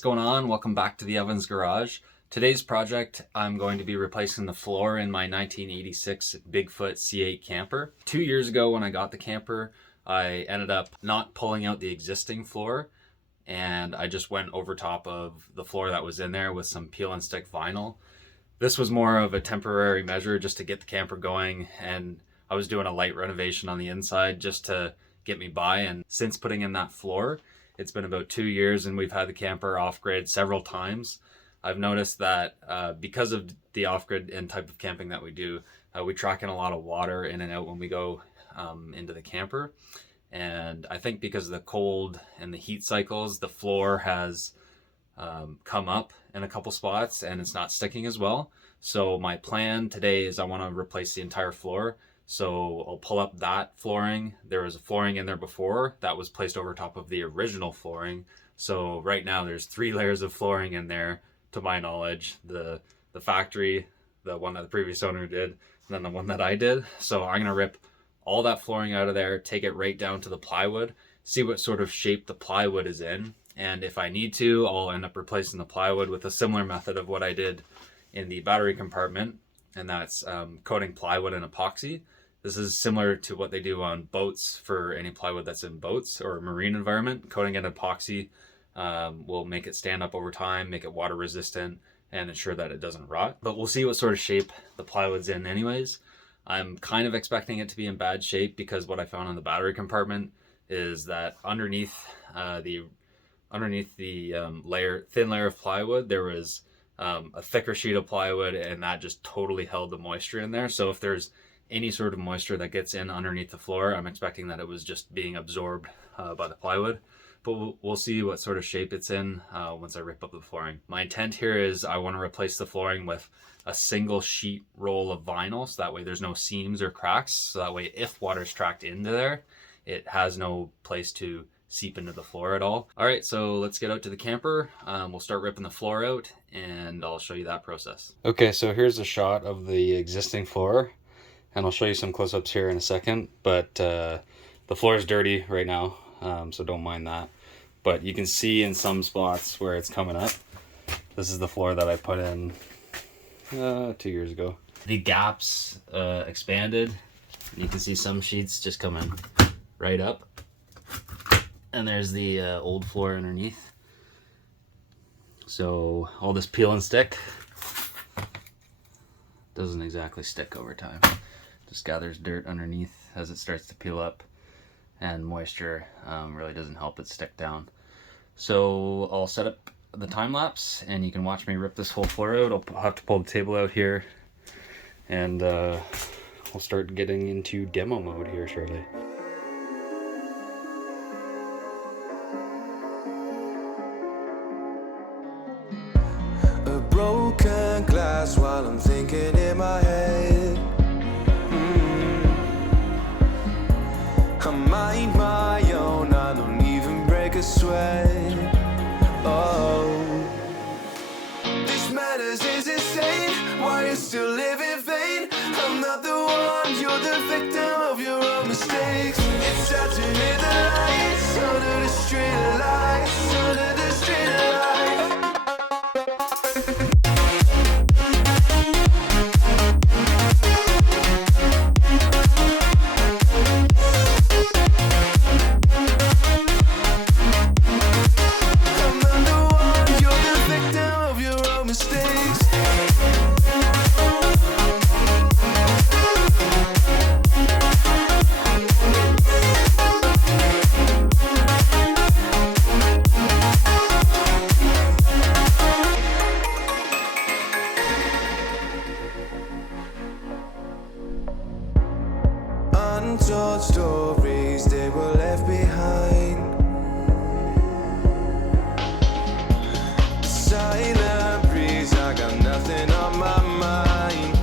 what's going on? Welcome back to the Evans Garage. Today's project, I'm going to be replacing the floor in my 1986 Bigfoot C8 camper. 2 years ago when I got the camper, I ended up not pulling out the existing floor, and I just went over top of the floor that was in there with some peel and stick vinyl. This was more of a temporary measure just to get the camper going, and I was doing a light renovation on the inside just to get me by. And since putting in that floor, it's been about 2 years and we've had the camper off-grid several times. I've noticed that because of the off-grid and type of camping that we do, we track in a lot of water in and out when we go into the camper. And I think because of the cold and the heat cycles, the floor has come up in a couple spots and it's not sticking as well. So my plan today is I want to replace the entire floor. So I'll pull up that flooring. There was a flooring in there before that was placed over top of the original flooring. So right now there's 3 layers of flooring in there, to my knowledge. The factory, the one that the previous owner did, and then the one that I did. So I'm gonna rip all that flooring out of there, take it right down to the plywood, see what sort of shape the plywood is in. And if I need to, I'll end up replacing the plywood with a similar method of what I did in the battery compartment, and that's coating plywood in epoxy. This is similar to what they do on boats for any plywood that's in boats or marine environment. Coating in epoxy will make it stand up over time, make it water resistant, and ensure that it doesn't rot. But we'll see what sort of shape the plywood's in anyways. I'm kind of expecting it to be in bad shape because what I found on the battery compartment is that underneath the thin layer of plywood, there was a thicker sheet of plywood, and that just totally held the moisture in there. So if there's any sort of moisture that gets in underneath the floor, I'm expecting that it was just being absorbed by the plywood. But we'll see what sort of shape it's in once I rip up the flooring. My intent here is I want to replace the flooring with a single sheet roll of vinyl, so that way there's no seams or cracks. So that way if water's tracked into there, it has no place to seep into the floor at all. All right, so let's get out to the camper. We'll start ripping the floor out and I'll show you that process. Okay, so here's a shot of the existing floor, and I'll show you some close-ups here in a second, but the floor is dirty right now, so don't mind that. But you can see in some spots where it's coming up. This is the floor that I put in 2 years ago. The gaps expanded. You can see some sheets just coming right up. And there's the old floor underneath. So all this peel and stick doesn't exactly stick over time. Just gathers dirt underneath as it starts to peel up, and moisture really doesn't help it stick down. So I'll set up the time lapse and you can watch me rip this whole floor out. I'll have to pull the table out here, and we'll start getting into demo mode here shortly. A broken glass while I'm thinking in my head. I mind my own, I don't even break a sweat. Oh, this madness is insane. Why you still live in vain? I'm not the one, you're the victim of your own mistakes. It's sad to hear the lights under the street lights, under the street lights. Untold stories, they were left behind. Silent breeze, I got nothing on my mind.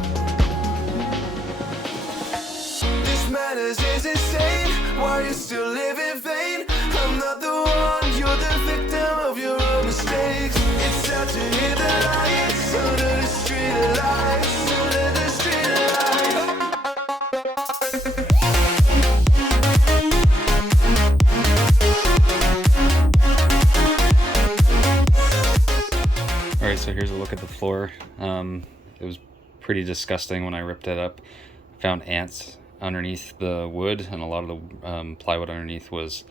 This madness is insane. Why you still live in vain? I'm not the one, you're the victim of your own mistakes. It's sad to hear the lights under the street lights, under the street lights. So here's a look at the floor. It was pretty disgusting when I ripped it up. I found ants underneath the wood, and a lot of the plywood underneath was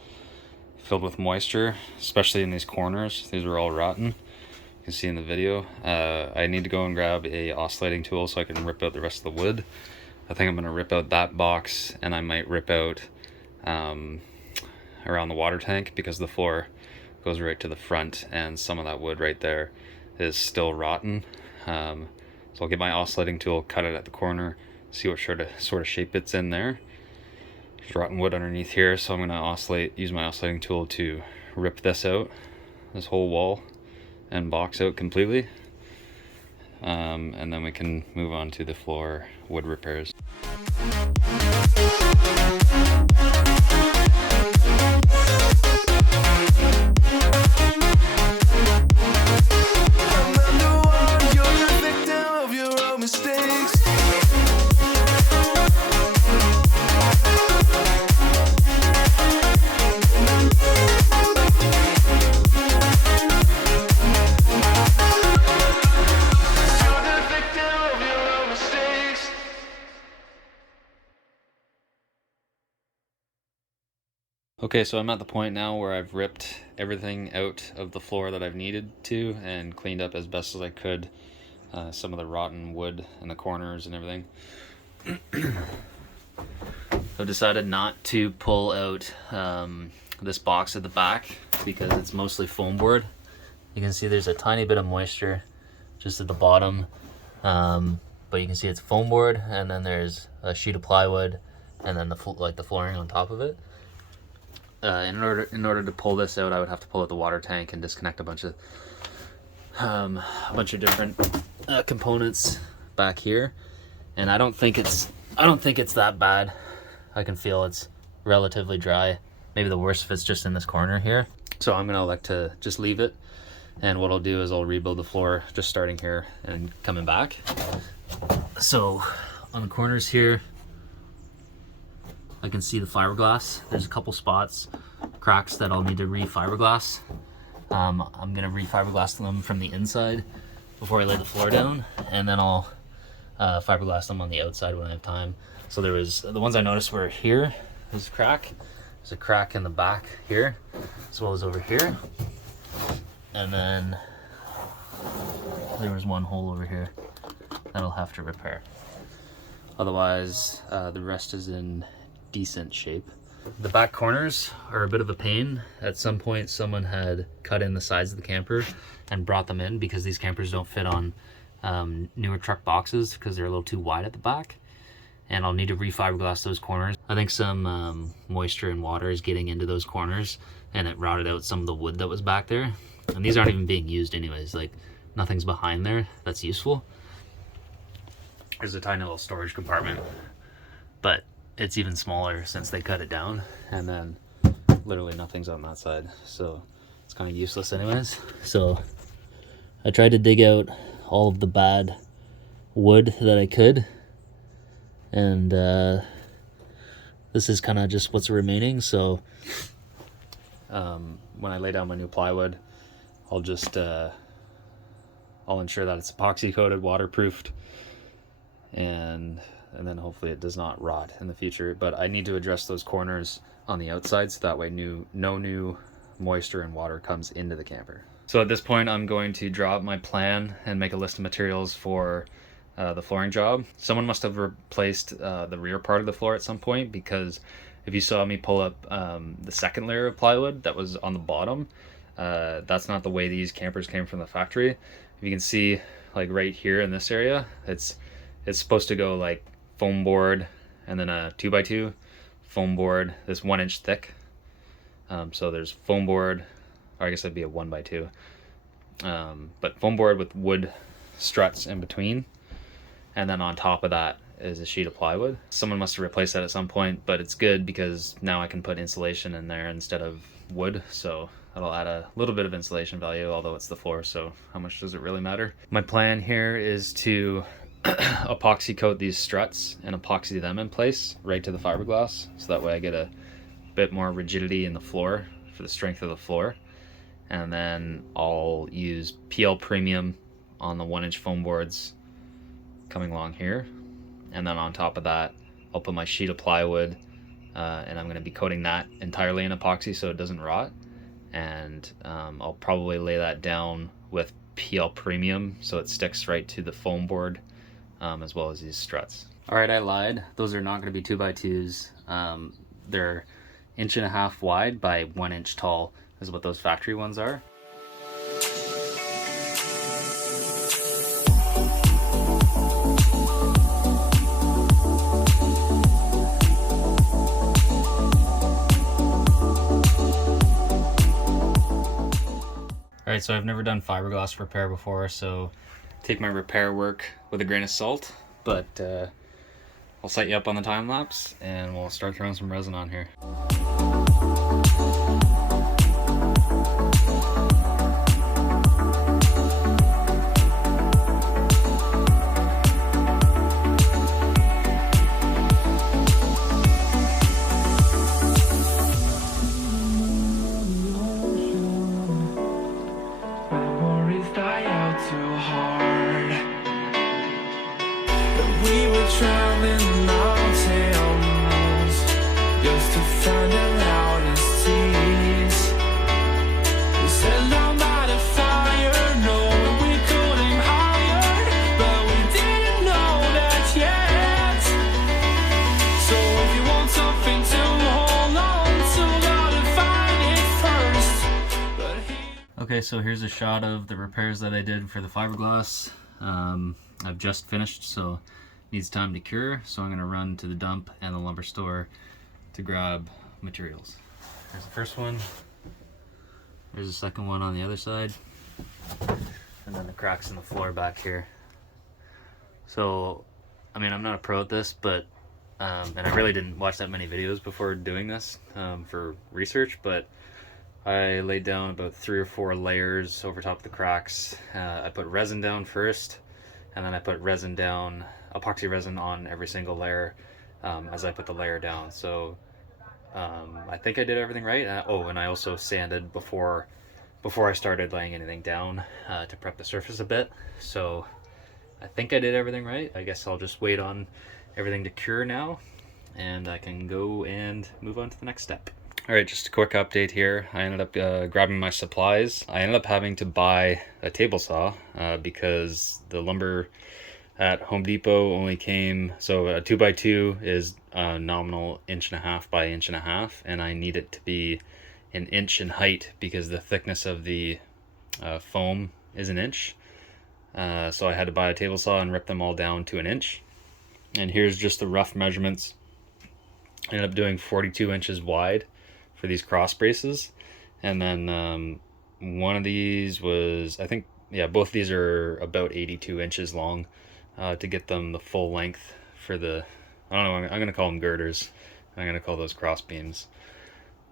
filled with moisture, especially in these corners. These were all rotten. You can see in the video. I need to go and grab a oscillating tool so I can rip out the rest of the wood. I think I'm going to rip out that box, and I might rip out around the water tank, because the floor goes right to the front and some of that wood right there is still rotten. So I'll get my oscillating tool, cut it at the corner, see what sort of shape it's in there. There's rotten wood underneath here, so I'm going to use my oscillating tool to rip this out, this whole wall and box out completely. And then we can move on to the floor wood repairs. Okay, so I'm at the point now where I've ripped everything out of the floor that I've needed to and cleaned up as best as I could some of the rotten wood in the corners and everything. I've decided not to pull out this box at the back because it's mostly foam board. You can see there's a tiny bit of moisture just at the bottom, but you can see it's foam board, and then there's a sheet of plywood, and then the flooring on top of it. In order to pull this out, I would have to pull out the water tank and disconnect a bunch of different components back here. And I don't think it's that bad. I can feel it's relatively dry. Maybe the worst if it's just in this corner here. So I'm gonna elect to just leave it. And what I'll do is I'll rebuild the floor, just starting here and coming back. So on the corners here, I can see the fiberglass. There's a couple spots, cracks that I'll need to re-fiberglass. I'm gonna re-fiberglass them from the inside before I lay the floor down, and then I'll fiberglass them on the outside when I have time. So the ones I noticed were here. There's a crack. There's a crack in the back here, as well as over here. And then there was one hole over here that I'll have to repair. Otherwise, the rest is in decent shape. The back corners are a bit of a pain. At some point someone had cut in the sides of the camper and brought them in, because these campers don't fit on newer truck boxes because they're a little too wide at the back, and I'll need to re-fiberglass those corners. I think some moisture and water is getting into those corners, and it rotted out some of the wood that was back there, and these aren't even being used anyways. Like, nothing's behind there that's useful. There's a tiny little storage compartment, but it's even smaller since they cut it down, and then literally nothing's on that side, so it's kind of useless anyways. So I tried to dig out all of the bad wood that I could, and this is kind of just what's remaining. So when I lay down my new plywood, I'll just I'll ensure that it's epoxy coated, waterproofed, and then hopefully it does not rot in the future. But I need to address those corners on the outside, so that way no new moisture and water comes into the camper. So at this point I'm going to draw up my plan and make a list of materials for the flooring job. Someone must have replaced the rear part of the floor at some point, because if you saw me pull up the second layer of plywood that was on the bottom, that's not the way these campers came from the factory. If you can see, like right here in this area, it's supposed to go like foam board, and then a 2x2 foam board, this 1 inch thick. So there's foam board, or I guess that'd be a 1x2, but foam board with wood struts in between, and then on top of that is a sheet of plywood. Someone must have replaced that at some point, but it's good because now I can put insulation in there instead of wood, so that'll add a little bit of insulation value, although it's the floor, so how much does it really matter? My plan here is to epoxy coat these struts and epoxy them in place right to the fiberglass, so that way I get a bit more rigidity in the floor for the strength of the floor. And then I'll use PL Premium on the 1-inch foam boards coming along here. And then on top of that, I'll put my sheet of plywood, and I'm going to be coating that entirely in epoxy so it doesn't rot. And I'll probably lay that down with PL Premium so it sticks right to the foam board, as well as these struts. Alright, I lied. Those are not going to be 2x2s. They're 1.5 inch wide by 1 inch tall is what those factory ones are. Alright, so I've never done fiberglass repair before, so take my repair work with a grain of salt, but I'll set you up on the time lapse and we'll start throwing some resin on here. Traveling the mountains just to find the loudest tears. We set down by the fire, knowing we could aim higher, but we didn't know that yet. So if you want something to hold on to, gotta find it first. Okay, so here's a shot of the repairs that I did for the fiberglass. I've just finished, so needs time to cure, so I'm going to run to the dump and the lumber store to grab materials. There's the first one, there's the second one on the other side, and then the cracks in the floor back here. So, I mean, I'm not a pro at this, but, and I really didn't watch that many videos before doing this for research, but I laid down about 3 or 4 layers over top of the cracks. I put resin down first, and then I put resin down, epoxy resin on every single layer as I put the layer down. So I think I did everything right. Oh, and I also sanded before I started laying anything down to prep the surface a bit. So I think I did everything right. I guess I'll just wait on everything to cure now, and I can go and move on to the next step. Alright, just a quick update here. I ended up grabbing my supplies. I ended up having to buy a table saw because the lumber at Home Depot only came, so a 2x2 is nominal 1.5 inch by 1.5 inch, and I need it to be 1 inch in height because the thickness of the foam is 1 inch. So I had to buy a table saw and rip them all down to 1 inch. And here's just the rough measurements. I ended up doing 42 inches wide for these cross braces, and then one of these was, I think, yeah, both of these are about 82 inches long to get them the full length for the, I don't know, I'm gonna call them girders. I'm gonna call those cross beams.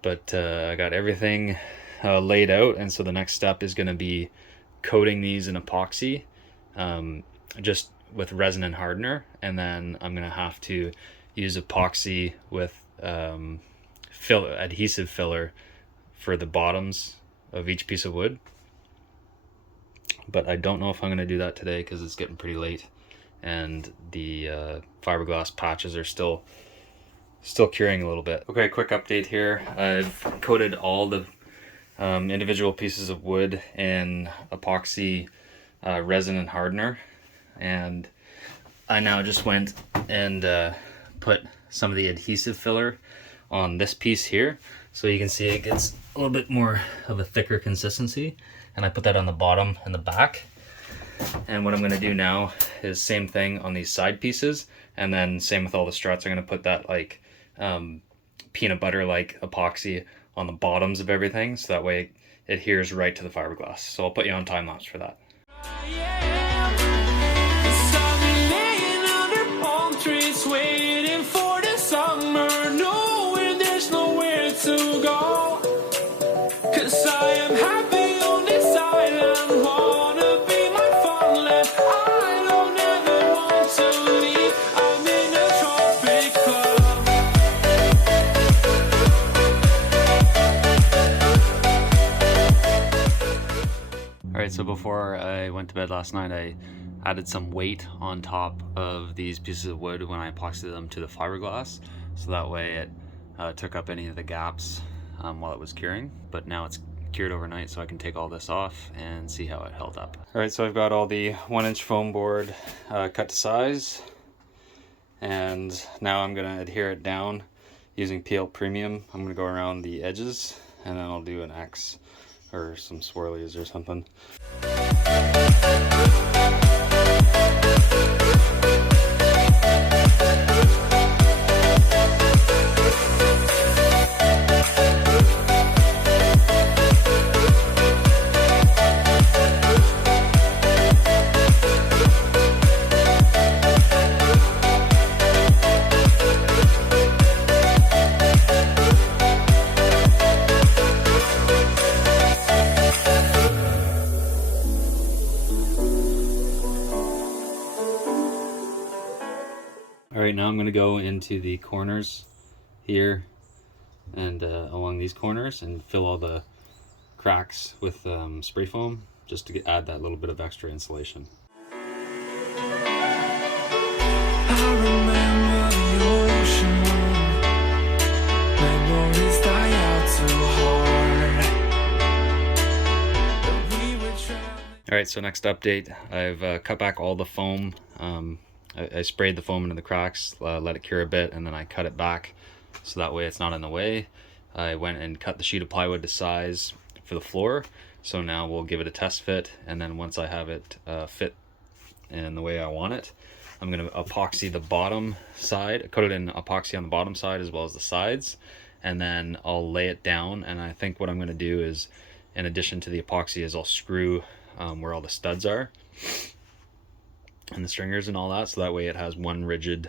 But I got everything laid out, and so the next step is gonna be coating these in epoxy, just with resin and hardener, and then I'm gonna have to use epoxy with adhesive filler for the bottoms of each piece of wood. But I don't know if I'm going to do that today because it's getting pretty late and the fiberglass patches are still curing a little bit. Okay, quick update here. I've coated all the individual pieces of wood in epoxy resin and hardener, and I now just went and put some of the adhesive filler on this piece here, so you can see it gets a little bit more of a thicker consistency, and I put that on the bottom and the back. And what I'm going to do now is same thing on these side pieces, and then same with all the struts. I'm going to put that like peanut butter like epoxy on the bottoms of everything, so that way it adheres right to the fiberglass. So I'll put you on time lapse for that. Waiting for the summer, knowing there's nowhere to go. 'Cause I am happy on this island, wanna be my farmland. I don't ever want to leave, I'm in a tropic club. Alright, so before I went to bed last night, I added some weight on top of these pieces of wood when I epoxied them to the fiberglass, so that way it took up any of the gaps while it was curing. But now it's cured overnight, so I can take all this off and see how it held up. All right, so I've got all the 1-inch foam board cut to size, and now I'm gonna adhere it down using PL Premium. I'm gonna go around the edges, and then I'll do an X or some swirlies or something. All right, now I'm going to go into the corners here and along these corners and fill all the cracks with spray foam, just to add that little bit of extra insulation. I remember the ocean when memories die out too hard. We were traveling. All right, so next update, I've cut back all the foam. I sprayed the foam into the cracks, let it cure a bit, and then I cut it back so that way it's not in the way. I went and cut the sheet of plywood to size for the floor, so now we'll give it a test fit, and then once I have it fit in the way I want it, I'm going to epoxy the bottom side, coat it in epoxy on the bottom side as well as the sides, and then I'll lay it down. And I think what I'm going to do is, in addition to the epoxy, is I'll screw where all the studs are and the stringers and all that, so that way it has one rigid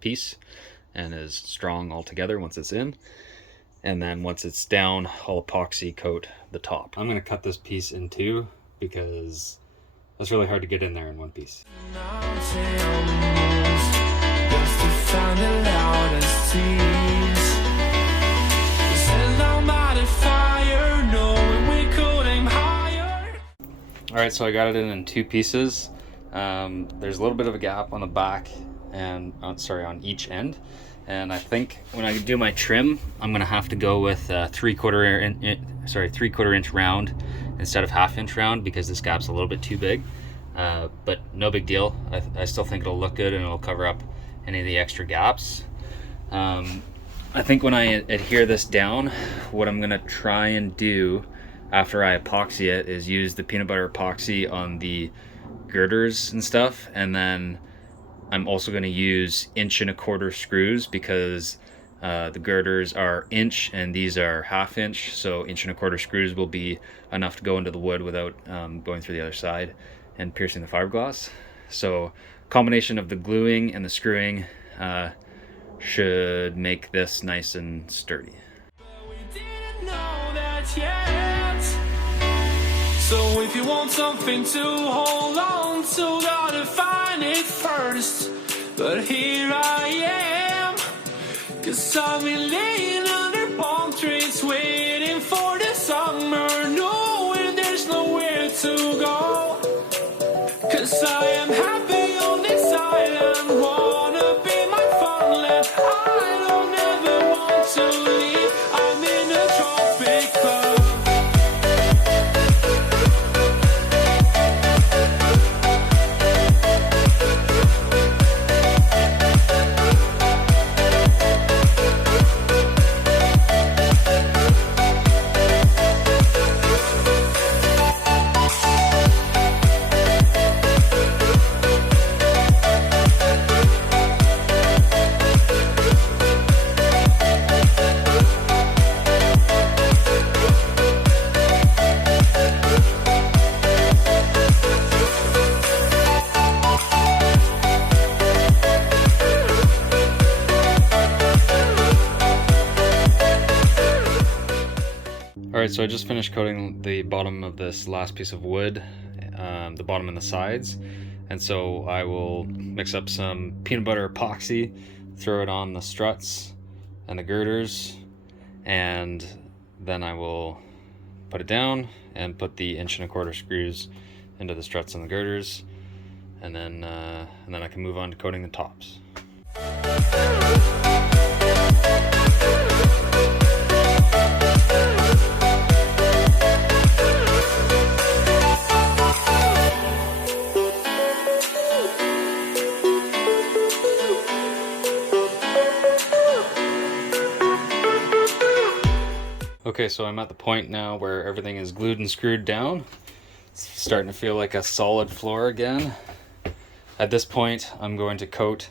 piece and is strong all together once it's in. And then once it's down, I'll epoxy coat the top. I'm going to cut this piece in two because that's really hard to get in there in one piece. Alright, so I got it in two pieces. There's a little bit of a gap on the back and on each end. And I think when I do my trim, I'm gonna have to go with 3/4 inch round instead of 1/2 inch round, because this gap's a little bit too big. But no big deal. I still think it'll look good and it'll cover up any of the extra gaps. I think when I adhere this down, what I'm gonna try and do after I epoxy it is use the peanut butter epoxy on the girders and stuff, and then I'm also going to use 1.25 inch screws, because the girders are inch and these are 1/2 inch, so 1.25 inch screws will be enough to go into the wood without going through the other side and piercing the fiberglass. So combination of the gluing and the screwing should make this nice and sturdy. So if you want something to hold on to, gotta find it first. But here I am, 'cause I've been laying under palm trees, waiting for the summer, knowing there's nowhere to go. 'Cause I am happy on this island, wanna be my farmland. I don't ever want to leave, I'm in a tropic club. Alright, so I just finished coating the bottom of this last piece of wood, the bottom and the sides, and so I will mix up some peanut butter epoxy, throw it on the struts and the girders, and then I will put it down and put the 1¼ inch screws into the struts and the girders, and then I can move on to coating the tops. Okay, so I'm at the point now where everything is glued and screwed down. It's starting to feel like a solid floor again. At this point, I'm going to coat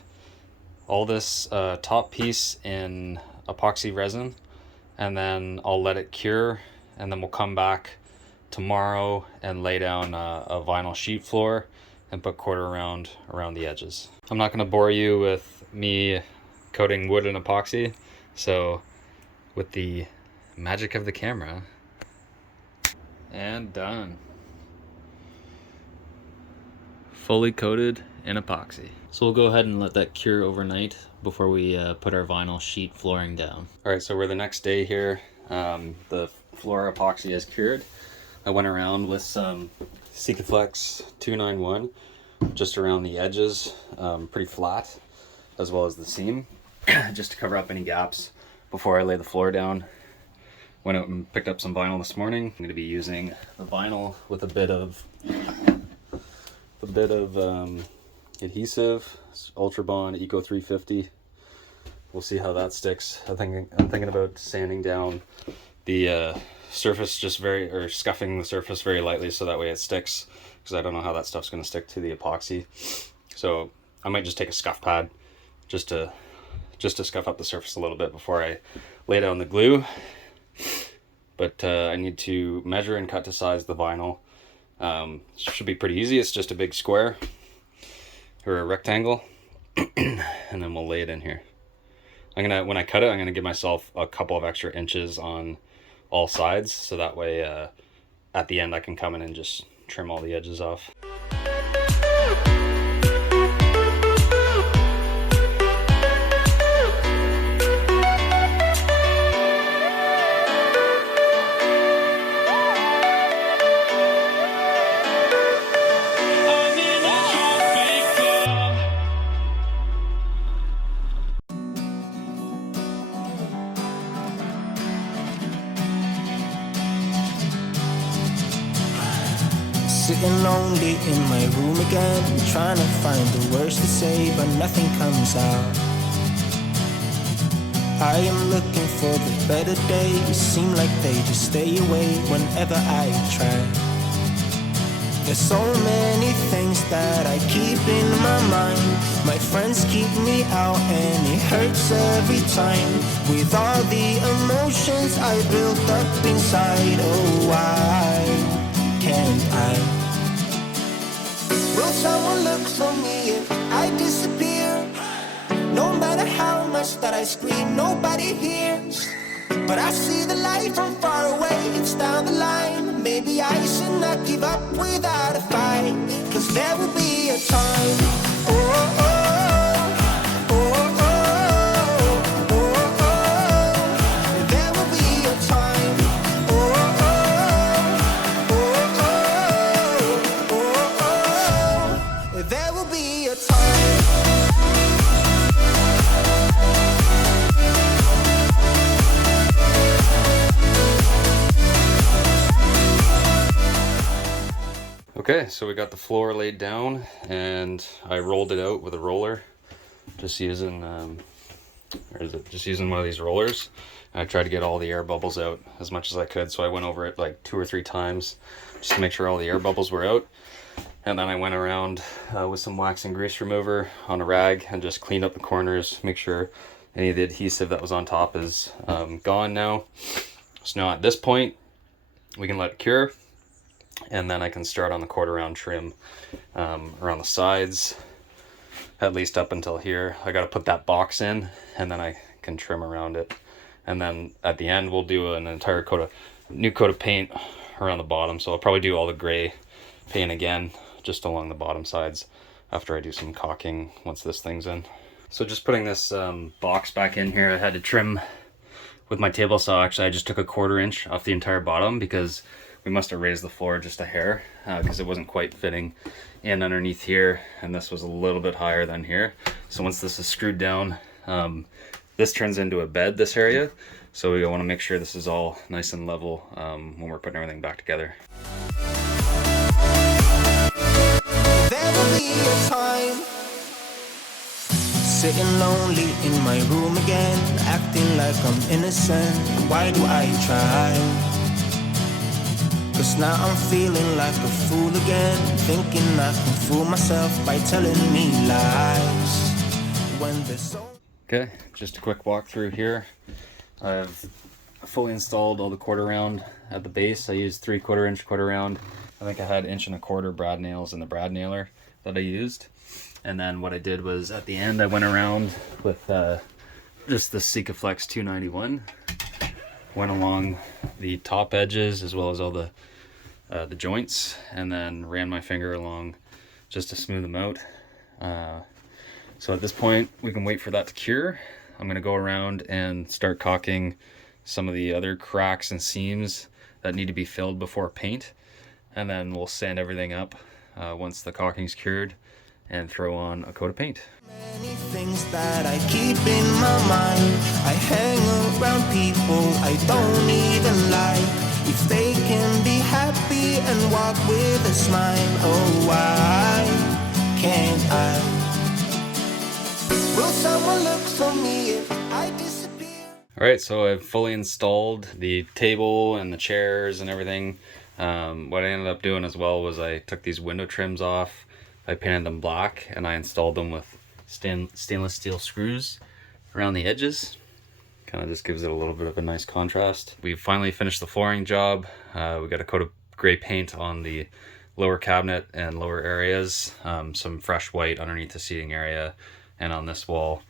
all this top piece in epoxy resin, and then I'll let it cure, and then we'll come back tomorrow and lay down a vinyl sheet floor and put quarter round around the edges. I'm not going to bore you with me coating wood and epoxy, so with the magic of the camera, and done. Fully coated in epoxy. So we'll go ahead and let that cure overnight before we put our vinyl sheet flooring down. All right, so we're the next day here. The floor epoxy is cured. I went around with some Sikaflex 291 just around the edges, pretty flat, as well as the seam, just to cover up any gaps before I lay the floor down. Went out and picked up some vinyl this morning. I'm going to be using the vinyl with a bit of adhesive, Ultra Bond Eco 350. We'll see how that sticks. I'm thinking about sanding down the surface scuffing the surface very lightly so that way it sticks, because I don't know how that stuff's going to stick to the epoxy. So I might just take a scuff pad just to scuff up the surface a little bit before I lay down the glue. But I need to measure and cut to size the vinyl. Should be pretty easy. It's just a big square or a rectangle, and then we'll lay it in here. When I cut it, I'm gonna give myself a couple of extra inches on all sides, so that way at the end I can come in and just trim all the edges off. Sitting lonely in my room again, trying to find the words to say, but nothing comes out. I am looking for the better days, seem like they just stay away whenever I try. There's so many things that I keep in my mind. My friends keep me out and it hurts every time. With all the emotions I built up inside, oh why can't I? Will someone look for me if I disappear? No matter how much that I scream, nobody hears. But I see the light from far away, it's down the line. Maybe I should not give up without a fight, 'cause there will be a time. Oh, oh. Okay, so we got the floor laid down and I rolled it out with a roller, just using one of these rollers. And I tried to get all the air bubbles out as much as I could, so I went over it like 2 or 3 times just to make sure all the air bubbles were out. And then I went around with some wax and grease remover on a rag and just cleaned up the corners, make sure any of the adhesive that was on top is gone now. So now at this point, we can let it cure. And then I can start on the quarter round trim around the sides, at least up until here. I got to put that box in, and then I can trim around it. And then at the end, we'll do an entire new coat of paint around the bottom. So I'll probably do all the gray paint again, just along the bottom sides after I do some caulking once this thing's in. So just putting this box back in here, I had to trim with my table saw, actually, I just took a 1/4 inch off the entire bottom because we must have raised the floor just a hair because it wasn't quite fitting in underneath here, and this was a little bit higher than here. So once this is screwed down, this turns into a bed, this area. So we want to make sure this is all nice and level when we're putting everything back together. There'll be a time sitting lonely in my room again, acting like I'm innocent. Why do I try? 'Cause now I'm feeling like a fool again, thinking I can fool myself by telling me lies. When there's so... Okay, just a quick walkthrough here. I've fully installed all the 1/4 round at the base. I used 3/4 inch 1/4 round. I think I had 1.25 inch brad nails in the brad nailer that I used. And then what I did was at the end I went around with just the Sikaflex 291. Went along the top edges as well as all the joints, and then ran my finger along just to smooth them out. So at this point we can wait for that to cure. I'm going to go around and start caulking some of the other cracks and seams that need to be filled before paint, and then we'll sand everything up once the caulking's cured and throw on a coat of paint. Many things that I keep in my mind. I hang around people I don't even like. If they can be happy and walk with a smile, oh why can't I? Will someone look for me if I disappear? Alright, so I've fully installed the table and the chairs and everything. What I ended up doing as well was I took these window trims off, I painted them black, and I installed them with stainless steel screws around the edges. Kind of just gives it a little bit of a nice contrast. We've finally finished the flooring job. We got a coat of gray paint on the lower cabinet and lower areas, some fresh white underneath the seating area and on this wall.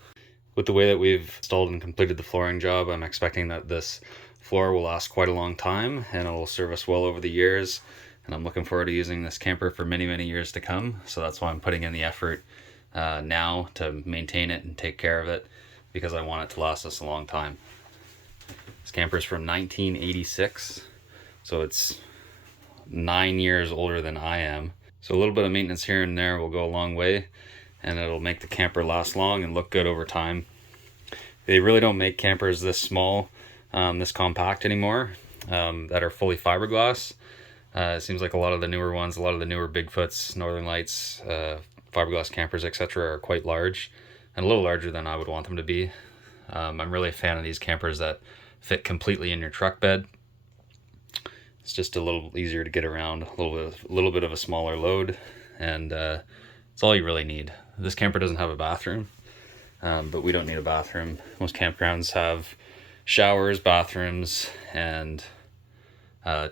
With the way that we've installed and completed the flooring job, I'm expecting that this floor will last quite a long time and it will serve us well over the years. And I'm looking forward to using this camper for many, many years to come. So that's why I'm putting in the effort now to maintain it and take care of it, because I want it to last us a long time. This camper is from 1986, so it's 9 years older than I am. So a little bit of maintenance here and there will go a long way, and it'll make the camper last long and look good over time. They really don't make campers this small, this compact anymore, that are fully fiberglass. It seems like a lot of the newer ones, a lot of the newer Bigfoots, Northern Lights, fiberglass campers, etc. are quite large, and a little larger than I would want them to be. I'm really a fan of these campers that fit completely in your truck bed. It's just a little easier to get around, a little bit of a smaller load, and it's all you really need. This camper doesn't have a bathroom, but we don't need a bathroom. Most campgrounds have showers, bathrooms, and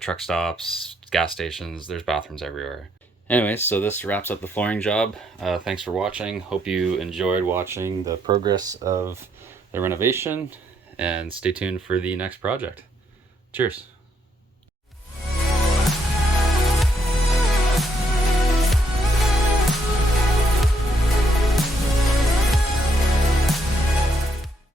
truck stops, gas stations. There's bathrooms everywhere. Anyway, so this wraps up the flooring job. Thanks for watching. Hope you enjoyed watching the progress of the renovation, and stay tuned for the next project. Cheers.